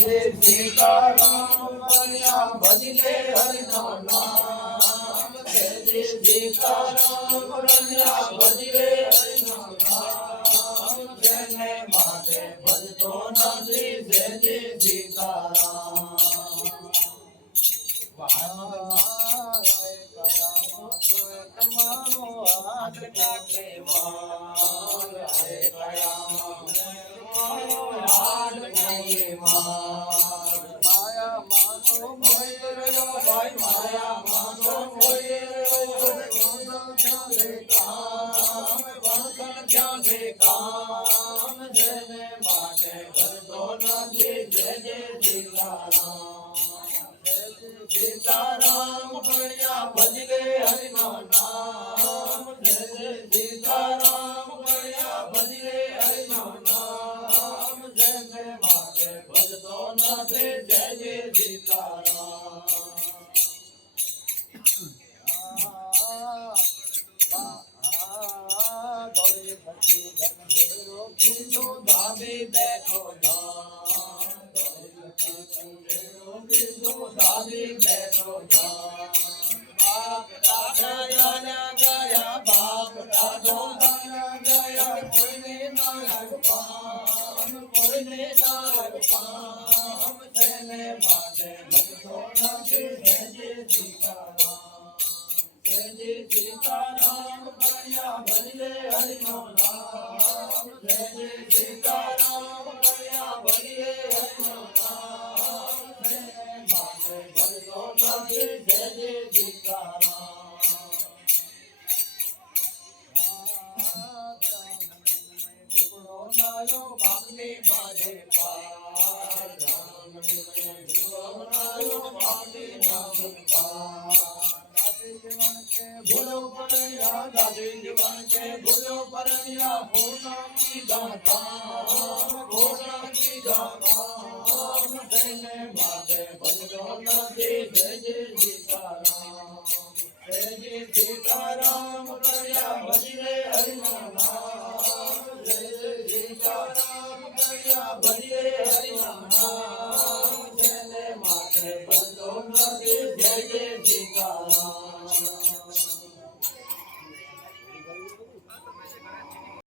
सीताराम बनिया भजले हरि नाम जय सीताराम बनिया भजले हरि नाम जय माते भजतो नंदी जय सीताराम सीताराम बढ़िया भजले हरि नाम जय सीताराम बढ़िया भजले हरि नाम जय माते भजतो नाथे जय सीताराम दादी बैठो दादी बैठो बाप दादा गया बाप दादो गया कोई ने नारायण पाम तेने माते भक्तो नाथे जय सीताराम जय सीताराम बढ़िया भजले हरि नाम जय सीताराम बढ़िया भजले हरि नाम जय माते भजतो नाथे जय सीताराम नालो बापने बाजे पार राम नालो बापने बाजे पार भूलो परनिया दादी जीवन के भूलो परनिया भूना की दाता जय माते भजतो नंदी जय सीताराम जय सीताराम